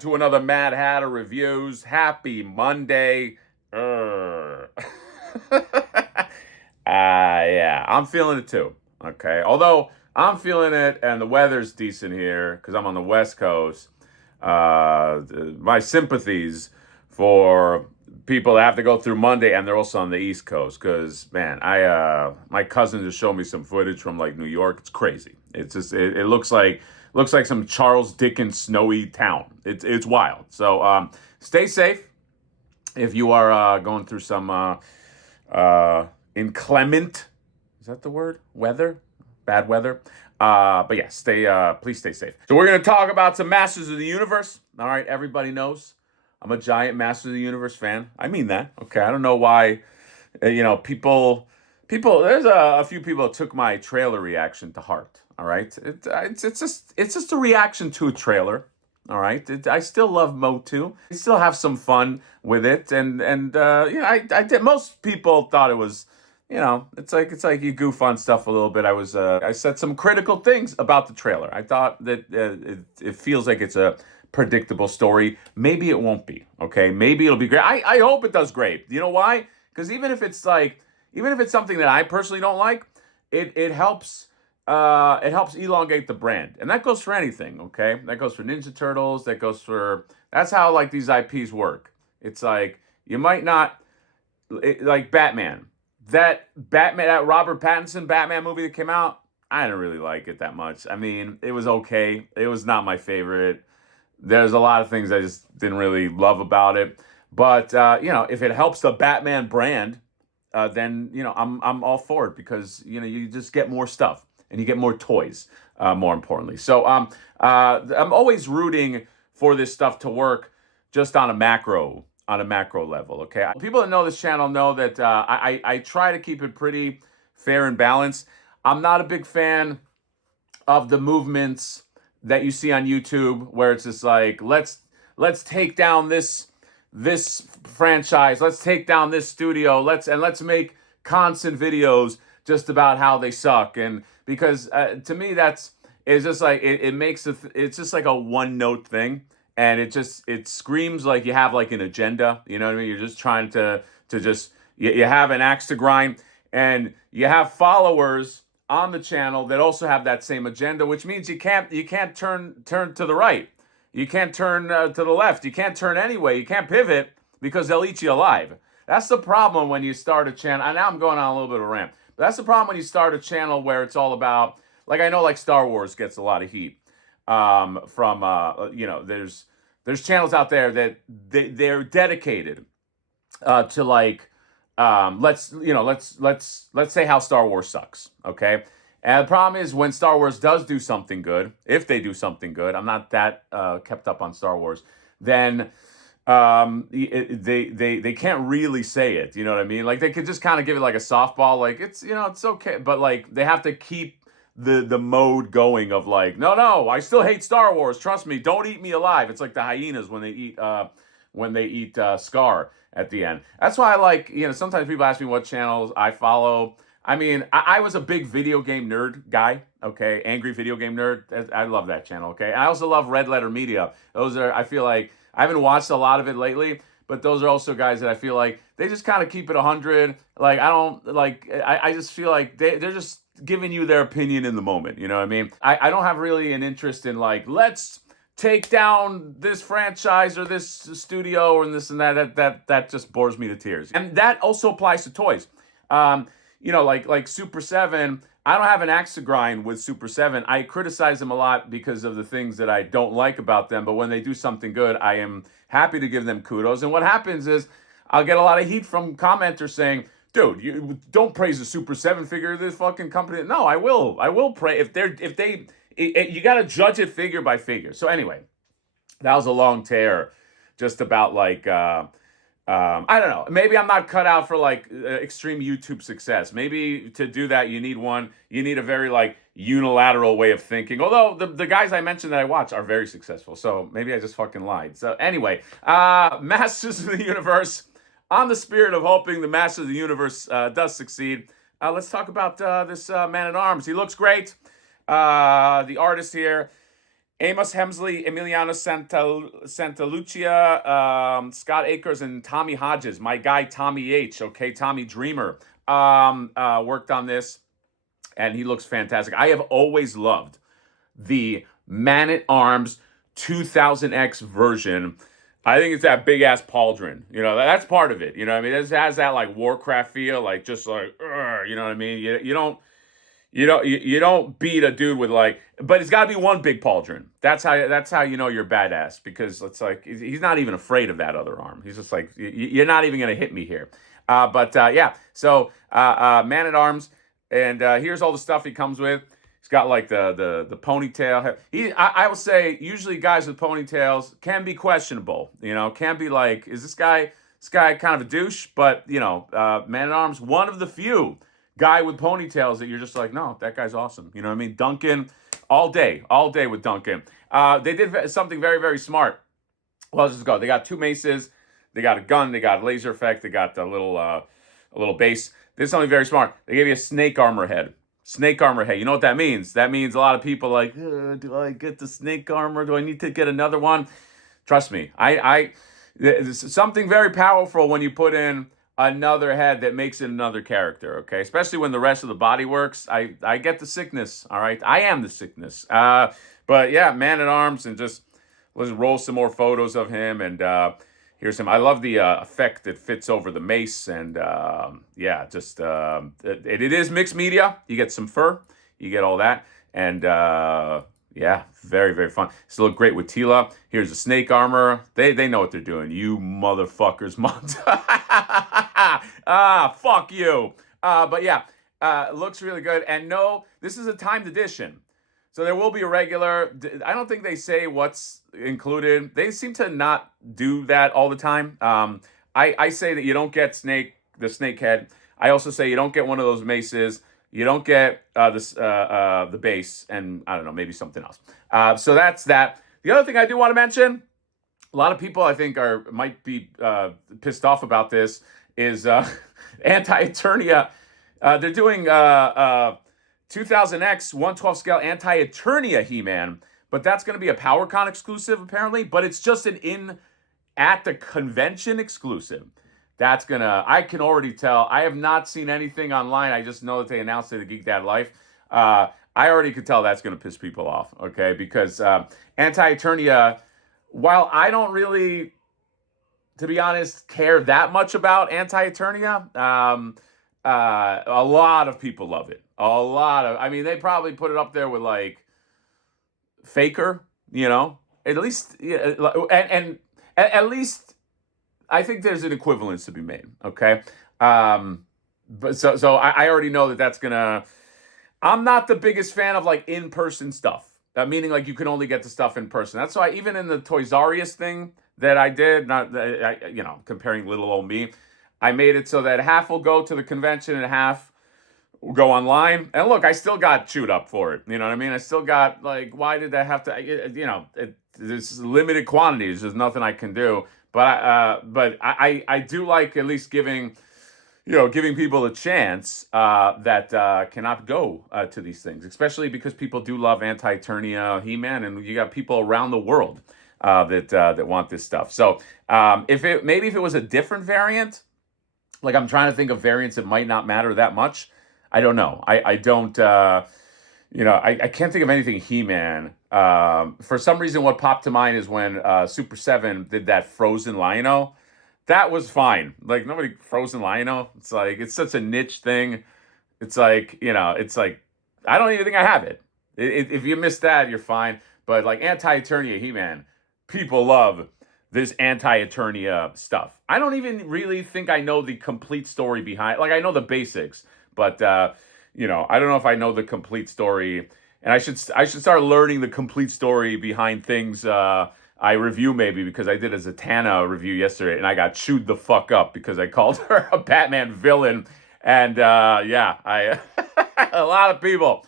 to another Mad Hatter Reviews. Happy Monday. Yeah, I'm feeling it too. Okay, although I'm feeling it and the weather's decent here because I'm on the West Coast. My sympathies for people that have to go through Monday and they're also on the East Coast because man, my cousin just showed me some footage from like New York. It's crazy. It's just it looks like some Charles Dickens snowy town. It's wild. So stay safe if you are going through some inclement, is that the word? Weather? Bad weather. But yeah, please stay safe. So we're going to talk about some Masters of the Universe. All right, everybody knows I'm a giant Masters of the Universe fan. I mean that. Okay, I don't know why, people, there's a few people that took my trailer reaction to heart. All right, it's just a reaction to a trailer. All right, I still love MOTU. I still have some fun with it, and I did. Most people thought it was, it's like you goof on stuff a little bit. I said some critical things about the trailer. I thought that it feels like it's a predictable story. Maybe it won't be. Okay, maybe it'll be great. I hope it does great. You know why? Because even if it's something that I personally don't like, it helps. It helps elongate the brand, and that goes for anything. Okay, that goes for Ninja Turtles. That's how like these IPs work. It's like you might not like Batman. That Robert Pattinson Batman movie that came out. I didn't really like it that much. I mean, it was okay. It was not my favorite. There's a lot of things I just didn't really love about it. But if it helps the Batman brand, then I'm all for it because you just get more stuff and you get more toys. More importantly, so I'm always rooting for this stuff to work just on a macro level. Okay, people that know this channel know that I try to keep it pretty fair and balanced. I'm not a big fan of the movements that you see on YouTube where it's just like let's take down this franchise, let's take down this studio, let's make constant videos just about how they suck. And because to me it's just like it's just like a one note thing, and it screams like you have like an agenda. You know what I mean? You're just trying to just you have an axe to grind, and you have followers on the channel that also have that same agenda, which means you can't turn to the right, you can't turn to the left, you can't turn anyway, you can't pivot because they'll eat you alive. That's the problem when you start a channel. And now I'm going on a little bit of a rant. But that's the problem when you start a channel where it's all about, like I know like Star Wars gets a lot of heat from there's channels out there that they're dedicated to like let's say how Star Wars sucks, okay? And the problem is when Star Wars does do something good, if they do something good, I'm not that kept up on Star Wars, then they can't really say it. You know what I mean? Like they could just kind of give it like a softball, like it's okay, but like they have to keep the mode going of like no, I still hate Star Wars. Trust me, don't eat me alive. It's like the hyenas when they eat Scar at the end. That's why I like sometimes people ask me what channels I follow. I mean, I was a big video game nerd guy, okay? Angry video game nerd. I love that channel, okay? I also love Red Letter Media. I feel like, I haven't watched a lot of it lately, but those are also guys that I feel like they just kind of keep it 100. Like, I just feel like they're just giving you their opinion in the moment, you know what I mean? I don't have really an interest in like, let's take down this franchise or this studio and this and that just bores me to tears. And that also applies to toys. Like Super 7, I don't have an axe to grind with Super 7. I criticize them a lot because of the things that I don't like about them, but when they do something good, I am happy to give them kudos. And what happens is I'll get a lot of heat from commenters saying, dude, you don't praise the Super 7 figure of this fucking company. No, I will praise you got to judge it figure by figure. So anyway, that was a long tear just about like I don't know. Maybe I'm not cut out for like extreme YouTube success. Maybe to do that, you need a very like unilateral way of thinking. Although the guys I mentioned that I watch are very successful. So maybe I just fucking lied. So anyway, Masters of the Universe. On the spirit of hoping the Masters of the Universe does succeed, let's talk about this Man at Arms. He looks great. The artist here Amos Hemsley, Emiliano Santalucia, Scott Akers, and Tommy Hodges. My guy Tommy H. Okay, Tommy Dreamer worked on this, and he looks fantastic. I have always loved the Man at Arms 2000X version. I think it's that big ass pauldron. You know, that's part of it. You know what I mean? It has that like Warcraft feel, like just like, you know what I mean? You don't beat a dude with like, but it's got to be one big pauldron. That's how you know you're badass, because it's like he's not even afraid of that other arm. He's just like, you're not even gonna hit me here. Yeah, so Man at Arms, and here's all the stuff he comes with. He's got like the ponytail. I will say usually guys with ponytails can be questionable. You know, can be like, is this guy kind of a douche? But you know, Man at Arms, one of the few guy with ponytails that you're just like, no, that guy's awesome. You know what I mean? Duncan, all day with Duncan. They did something very, very smart. Well, let's just go. They got two maces, they got a gun, they got laser effect, they got a little base. They did something very smart. They gave you a snake armor head. Snake armor head. You know what that means? That means a lot of people like, do I get the snake armor? Do I need to get another one? Trust me, there's something very powerful when you put in another head that makes it another character, okay? Especially when the rest of the body works. I get the sickness, all right? I am the sickness. But yeah, Man at Arms, and just let's roll some more photos of him. And here's him. I love the effect that fits over the mace. And yeah, just it is mixed media. You get some fur, you get all that. And yeah, very, very fun. It's look great with Tila. Here's the snake armor. They know what they're doing. You motherfuckers, Mondo. Fuck you. But yeah, looks really good. And no, this is a timed edition. So there will be a regular. I don't think they say what's included. They seem to not do that all the time. I say that you don't get the snake head. I also say you don't get one of those maces. You don't get the base, and I don't know, maybe something else. So that's that. The other thing I do want to mention, a lot of people I think might be pissed off about this, is Anti-Eternia. They're doing 2000X 112 scale Anti-Eternia He-Man, but that's going to be a PowerCon exclusive apparently, but it's just an at the convention exclusive. I can already tell. I have not seen anything online. I just know that they announced it at Geek Dad Life. I already could tell that's going to piss people off, okay? Because Anti-Eternia, while I don't really, to be honest, care that much about Anti-Eternia, a lot of people love it. I mean, they probably put it up there with like Faker, you know? At least, yeah, and at least I think there's an equivalence to be made, okay? But so I already know that that's gonna. I'm not the biggest fan of like in-person stuff, meaning like you can only get the stuff in person. That's why even in the Toys R Us thing that I did, comparing little old me, I made it so that half will go to the convention and half will go online. And look, I still got chewed up for it. You know what I mean? I still got like, why did that have to? There's limited quantities. There's nothing I can do. But I do like at least giving people a chance that cannot go to these things, especially because people do love Anti-Eternia He-Man, and you got people around the world that want this stuff. So if it was a different variant, like I'm trying to think of variants that might not matter that much. I don't know. I don't. I can't think of anything He-Man. For some reason, what popped to mind is when Super 7 did that Frozen Lion-O. That was fine. Like, nobody Frozen Lion-O. It's like, it's such a niche thing. It's like, I don't even think I have it. If you missed that, you're fine. But like Anti-Eternia He-Man, people love this Anti-Eternia stuff. I don't even really think I know the complete story behind. Like, I know the basics, but I don't know if I know the complete story. And I should start learning the complete story behind things I review, maybe, because I did a Zatanna review yesterday and I got chewed the fuck up because I called her a Batman villain. And a lot of people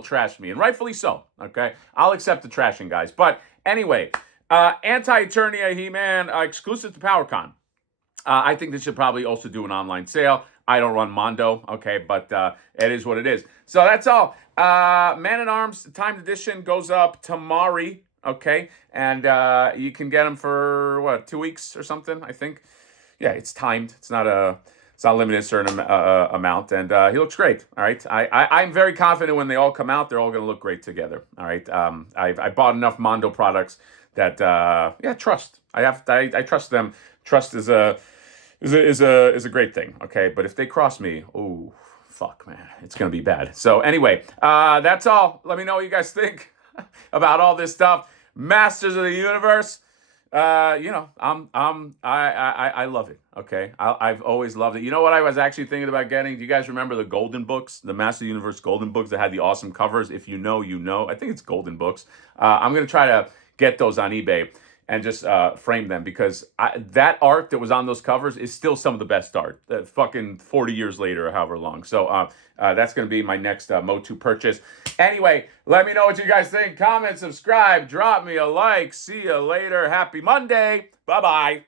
trashed me, and rightfully so. Okay, I'll accept the trashing, guys. But anyway, Anti-Eternia He-Man exclusive to PowerCon. I think they should probably also do an online sale. I don't run Mondo, okay, but it is what it is. So that's all. Man at Arms Timed Edition goes up tomorrow, okay, and you can get them for what, 2 weeks or something, I think. Yeah, it's timed. It's not limited to a certain amount, and he looks great. All right, I'm very confident when they all come out, they're all going to look great together. All right, I bought enough Mondo products that yeah, trust. I trust them. Trust is a great thing. Okay, but if they cross me, oh fuck, man, it's going to be bad. So anyway, that's all. Let me know what you guys think about all this stuff. Masters of the Universe. I love it. Okay, I've always loved it. You know what I was actually thinking about getting? Do you guys remember the Golden Books, the Master of the Universe Golden Books that had the awesome covers? If you know, you know. I think it's Golden Books. I'm gonna try to get those on eBay and just frame them, because that art that was on those covers is still some of the best art. Fucking 40 years later, or however long. So that's going to be my next MOTU purchase. Anyway, let me know what you guys think. Comment, subscribe, drop me a like. See you later. Happy Monday. Bye-bye.